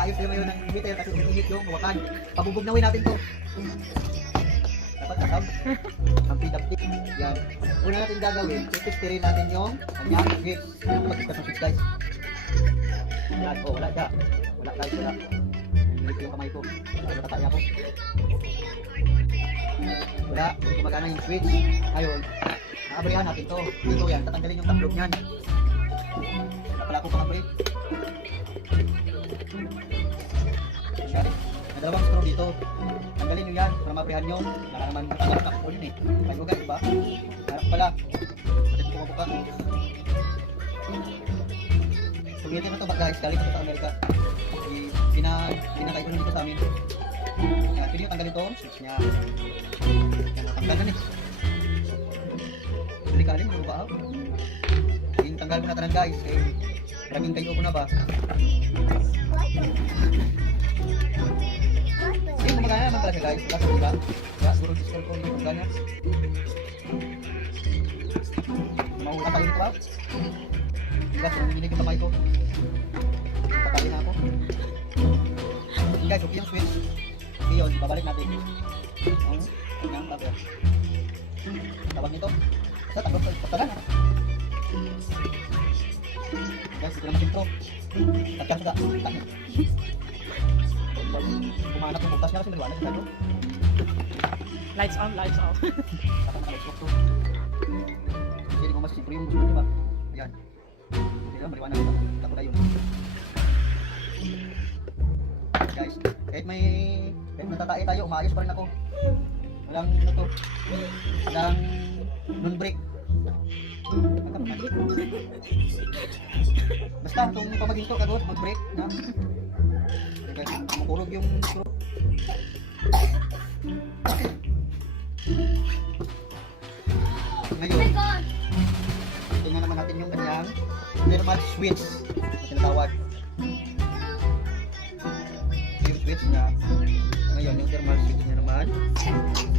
Nag-aayos tayo ngayon ng heater kasi umiinit yung hawakan. Pabubugnawin natin to. Dapat kasam. Ang pidapit. Yan. Una natin gagawin, titistirin natin yung kanyang switch. Mag-istat ng switch guys. Yan. Oh, wala siya. Wala guys, wala. Umiinit yung kamay ko. Wala natataya ko. Wala. Hindi gumagana yung switch. Ngayon, naabrihan natin to. Dito yan. Tatanggalin yung tablog niyan. Napala ko pang-abri. May dalawang screw dito. Tanggalin nyo yan para maprihan nyo. Naka naman nakakak ko yun eh. Payugan, diba? Harap pala. Pati ito kumabuka. Sumitin na ito ba guys? Galing ito sa Amerika. Pinakay ko na dito sa amin. Yan, pili yung tanggalin ito. Switch nya. Yan, tanggal na eh. Delikali mo ba? Yung tanggal mo na tanan guys. Eh, maraming kayo ko na ba? Hindi gumagana naman talaga guys. Wala sa iba. Kaya siguro discount ko hindi gumagana. Mauuna tayo nito ba? Guys, nanginig yung kamay ko. Patali na ako. Guys, okay yung switch. Iyon, babalik natin. Ang tablet. Tawag nito. Sa tagos sa pagtalan ha. Guys, ito naman intro. Tagkan suga. Tagkan. Kumanap yung bukas niya kasi maliwanag sa tayo. Lights on, lights off. Saka naka-lights off to. Hindi ko mas simple yung gusto ko, diba? Ayan. Hindi lang, maliwanag ito. Tako na yun. Guys, kahit natatae tayo, umaayos pa rin ako. Walang ano to. Walang non-break. Basta itong pamaginto kagot, mag-break na. Okay, makulog yung screw. Ngayon, tingnan naman natin yung kanyang thermal switch na tinatawag. Yung switch niya. Ngayon, yung thermal switch niya naman.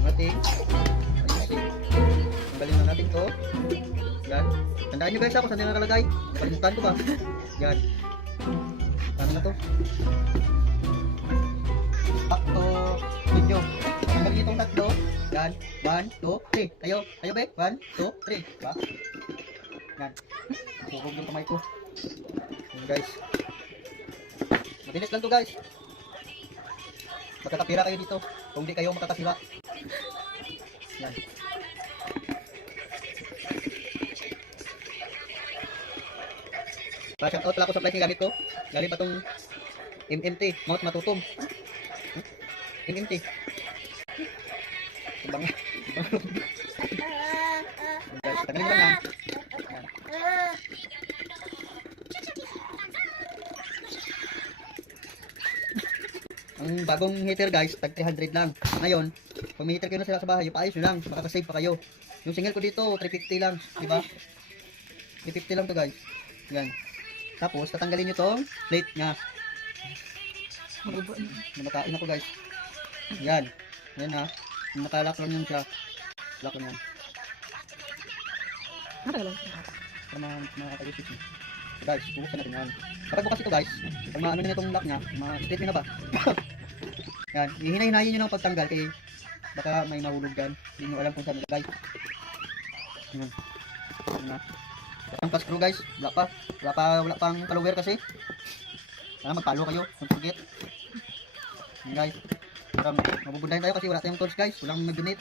Ating ayusin. Tanggalin na natin to. Yan. Tandaan nyo guys ako saan nila nakalagay. Palimutan ko ba? Yan. Ano na to? Back to video. Tanggalin itong tatlo. Yan. 1, 2, 3. Tayo. Tayo ba? 1, 2, 3. Diba? Yan. Nakuhog yung kamay ko. Yan guys. Mabilis lang to guys. Magkakapira kayo dito. Kung di kayo makakasira. Yan. Shout out pala ako sa price ng gamit ko. Galing pa tong MMT, Mount Matutum. MMT. Ibang. Guys, tagalin lang ha. Ang bagong heater guys, tag 300 lang. Ngayon, pag may heater kayo na sila sa bahay, paayos nyo lang, makakasave pa kayo. Yung single ko dito, 350 lang, di ba? 350 lang to guys. Yan. Tapos, tatanggalin nyo tong plate nga. Namakain ako guys. Yan. Yan ha. Nakalak lang yun siya. Lock lang yan. Para makakayos yun. Guys, buksan natin yan. Kapag bukas ito guys, pag maano na itong lock nya, ma-straight nyo na ba? Yan. Hihinayin nyo ng pagtanggal kaya baka may mahulog dyan. Hindi nyo alam kung saan nilagay. Yan. Yan na. Ang pa-screw guys, wala pang follower kasi. Sana mag-follow kayo, don't forget. Yan guys, para mabubundahin tayo kasi wala tayong tools guys, walang nag-donate.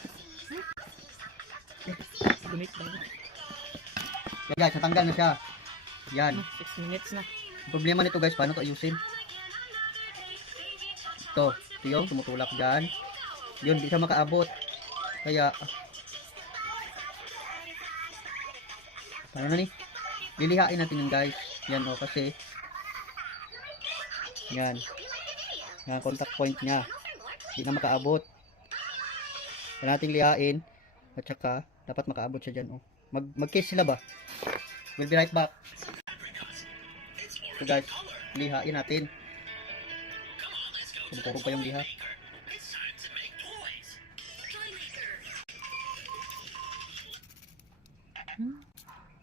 Donate ba? Yan guys, natanggal na siya. Yan. 6 minutes na. Ang problema nito guys, paano ito ayusin? Ito yung tumutulak dyan. Yun, di siya makaabot. Kaya, ano na ni? Lilihain natin yun guys. Yan o, kasi yan. Yan, contact point nya. Hindi na makaabot. Yan nating lihain. At saka, dapat makaabot siya dyan o. Mag-case sila ba? We'll be right back. So guys, lihain natin. Tumuturog pa yung liha.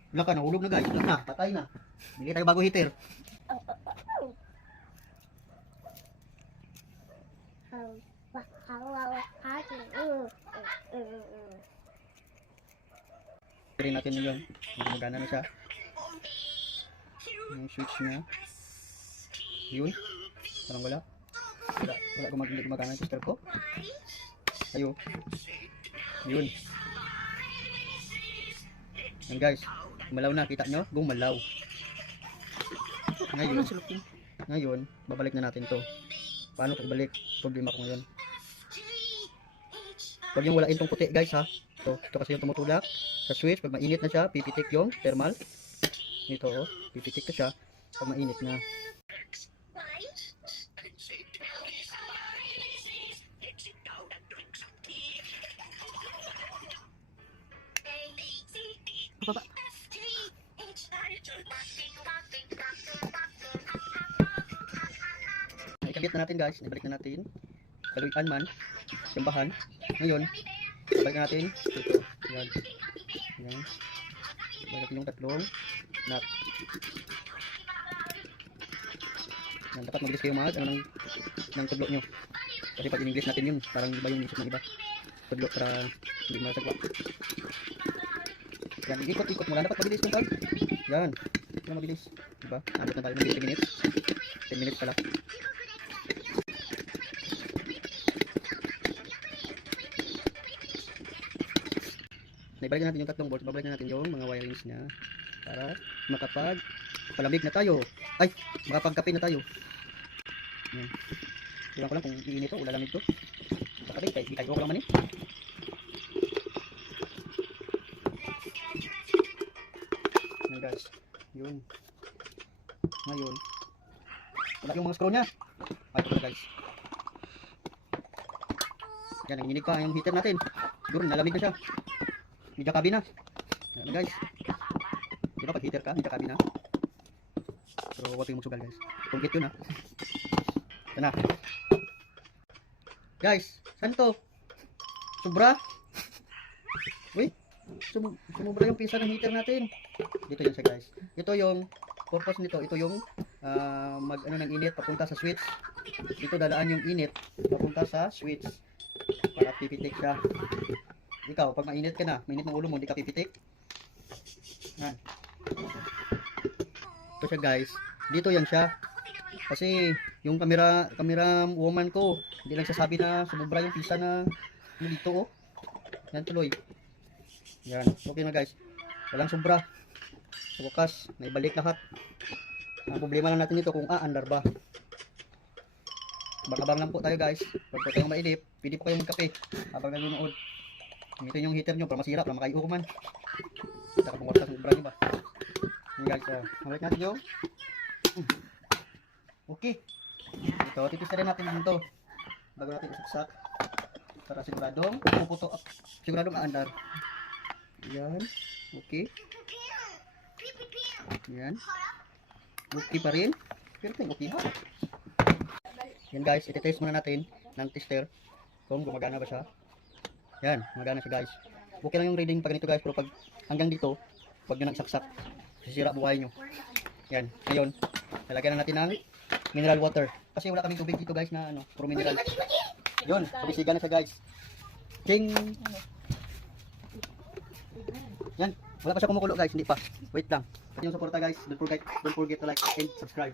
Wala ka, nahulog na guys. Wala na, patay na. Bili tayo bago heater. Try natin yun. Gumagana na siya. Yung switch niya. Yun. Parang wala. Wala gumagana yung tester ko. Ayo. Yun. Yan guys. Gumalaw na. Kita nyo? Gumalaw. Ngayon, babalik na natin to. Paano ito ibalik? Problema ko ngayon. Huwag yung walain tong puti guys ha. Ito kasi yung tumutulak sa switch. Pag mainit na siya, pipitik yung thermal. Ito oh, pipitik na siya pag mainit na. Baba. Ikabit na natin guys, ibalik na natin. Kaluyan man, simbahan. Ngayon, ibalik na natin. Ito, yan. Yan. Ibalik natin yung tatlong nut. Yan, dapat mabilis kayo mga ng tudlo nyo. Kasi pag in-English natin yun, parang iba yung isip ng iba. Tudlo para hindi masagwa. Yan, ikot-ikot mo lang. Dapat mabilis yung tag. Yan. Yan, mabilis. Diba? Abot na tayo ng 20 minutes. 10 minutes pala. Naibalik natin yung tatlong bolts. Babalik natin yung mga wirings niya para makapag-palamig na tayo. Ay! Makapagkape na tayo. Yan. Tingnan ko lang kung iinit o ulalamig to. Kapag kayo ko lang man eh. Yan guys. Yun. Ngayon. Wala yung mga screw niya. Ay, ito pala guys. Yan, nanginig pa yung heater natin. Siguro nalamig na siya. Medyo kabi na. Yan guys. Diba pag heater ka, medyo kabi na. Pero huwag yung magsugal guys. Forget yun ha. Ito na. Guys, saan to? Sobra? Uy, sumubra yung pisa ng heater natin. Dito yun siya guys. Ito yung purpose nito. Ito yung mag-ano ng init papunta sa switch. Dito dadaan yung init papunta sa switch. Para pipitik siya. Ikaw, pag mainit ka na, mainit ng ulo mo, hindi ka pipitik. Yan. Ito siya guys. Dito yan siya. Kasi yung camera woman ko, hindi lang siya sabi na sumubra yung pisa na dito oh. Yan tuloy. Yan. Okay na guys. Walang sobra. Sa wakas, naibalik lahat. Ang problema lang natin dito kung aandar ba. Abang lang po tayo guys. Pag kayo mainip, pwede po kayong magkape habang nanonood. Gamitin yung heater nyo para masira, para makaiuman. Kita ka pang warta sa sobra nyo ba. Yan guys, halik natin yung okay. Ito, tipis na rin natin dito bago natin isaksak para siguradong puputo, siguradong aandar. Yan, okay. Yan, okay pa rin. Pero okay ha. Yan guys, iti-test muna natin ng tester kung gumagana ba siya. Yan, gumagana siya guys. Okay lang yung reading pag ganito guys, pero pag hanggang dito, pag nyo nagsaksak, sisira buhay nyo. Yan, ngayon, lalagyan na natin ng mineral water. Kasi wala kaming tubig dito guys na ano, puro mineral. Yun, pabisigan na siya guys. King! Yan, wala pa siya kumukulo guys, hindi pa. Wait lang. Pati yung suporta guys, don't forget to like and subscribe.